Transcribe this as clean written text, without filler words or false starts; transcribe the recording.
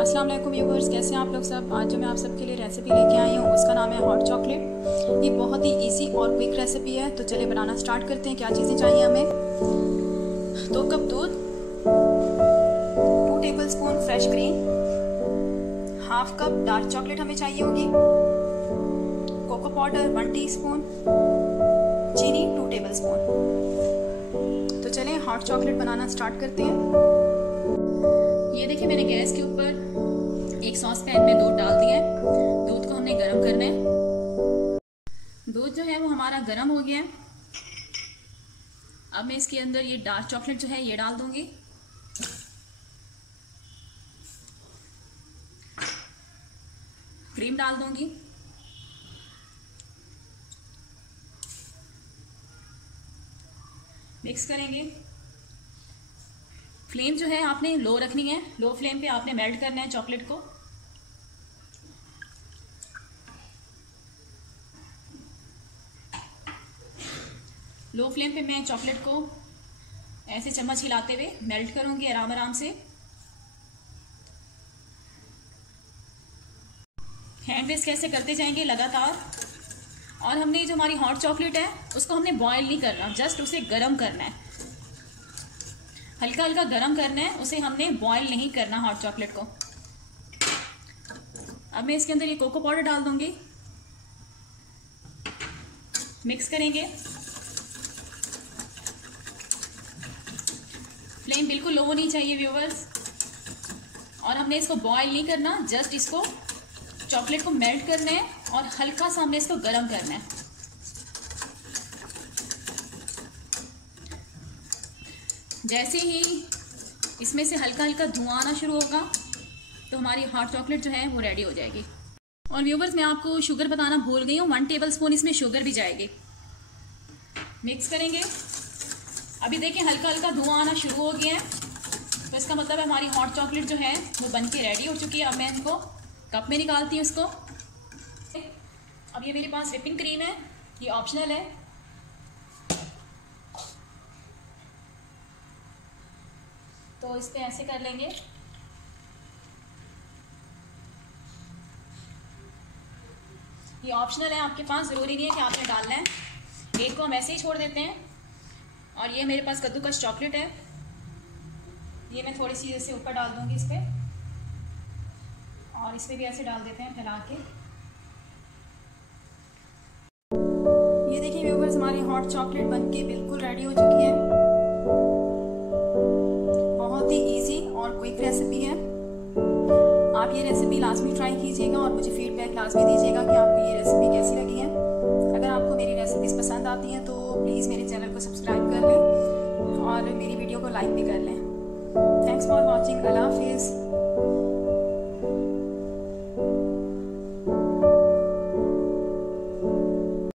अस्सलाम वालेकुम व्यूअर्स, कैसे हैं आप लोग सब। आज जो मैं आप सबके लिए रेसिपी लेके आई हूँ उसका नाम है हॉट चॉकलेट। ये बहुत ही इजी और क्विक रेसिपी है। तो चलिए बनाना स्टार्ट करते हैं। क्या चीज़ें चाहिए हमें। 2 कप दूध, 2 tablespoon fresh cream, half cup dark chocolate हमें चाहिए होगी, कोको पाउडर 1 टीस्पून, चीनी 2 टेबलस्पून। तो चलें हॉट चॉकलेट बनाना स्टार्ट करते हैं। ये देखिए मैंने गैस के ऊपर एक सॉस पैन में दूध डाल दिया है। दूध को हमने गर्म करना है। दूध जो है वो हमारा गर्म हो गया है। अब मैं इसके अंदर ये डार्क चॉकलेट जो है ये डाल दूंगी। क्रीम डाल दूंगी। मिक्स करेंगे। फ्लेम जो है आपने लो रखनी है। लो फ्लेम पे आपने मेल्ट करना है चॉकलेट को। लो फ्लेम पे मैं चॉकलेट को ऐसे चम्मच हिलाते हुए मेल्ट करूंगी आराम आराम से। हैंड वेस्ट कैसे करते जाएंगे लगातार। और हमने जो हमारी हॉट चॉकलेट है उसको हमने बॉयल नहीं करना, जस्ट उसे गर्म करना है। हल्का हल्का गर्म करना है उसे, हमने बॉयल नहीं करना हॉट चॉकलेट को। अब मैं इसके अंदर ये कोको पाउडर डाल दूंगी। मिक्स करेंगे। फ्लेम बिल्कुल लो होनी चाहिए व्यूअर्स। और हमने इसको बॉयल नहीं करना, जस्ट इसको चॉकलेट को मेल्ट करना है और हल्का सा हमने इसको गर्म करना है। जैसे ही इसमें से हल्का हल्का धुआं आना शुरू होगा तो हमारी हॉट चॉकलेट जो है वो रेडी हो जाएगी। और व्यूवर्स मैं आपको शुगर बताना भूल गई हूँ, 1 टेबलस्पून इसमें शुगर भी जाएगी। मिक्स करेंगे। अभी देखिए हल्का हल्का धुआं आना शुरू हो गया है, तो इसका मतलब है हमारी हॉट चॉकलेट जो है वो बन के रेडी हो चुकी है। अब मैं इसको कप में निकालती हूँ इसको। अब ये मेरे पास व्हिपिंग क्रीम है, ये ऑप्शनल है। तो इस पे ऐसे कर लेंगे। ये ऑप्शनल है आपके पास, ज़रूरी नहीं है कि आपने डालना है। एक को हम ऐसे ही छोड़ देते हैं। और ये मेरे पास कद्दूकस चॉकलेट है, ये मैं थोड़ी सी ऐसे ऊपर डाल दूंगी इस पर। और इस पर भी ऐसे डाल देते हैं फैला के। ये देखिए व्यूअर्स हमारी हॉट चॉकलेट बनके बिल्कुल रेडी हो चुकी है। बहुत ही इजी और क्विक रेसिपी है। आप ये रेसिपी लाजमी ट्राई कीजिएगा और मुझे फीडबैक लाजमी दीजिएगा कि आपको ये रेसिपी कैसी लगी है। अगर आपको मेरी रेसिपीज पसंद आती हैं तो प्लीज़ मेरे चैनल को सब्सक्राइब कर लें और मेरी वीडियो को लाइक भी कर लें। Thanks for watching. अल्लाह हाफिज़।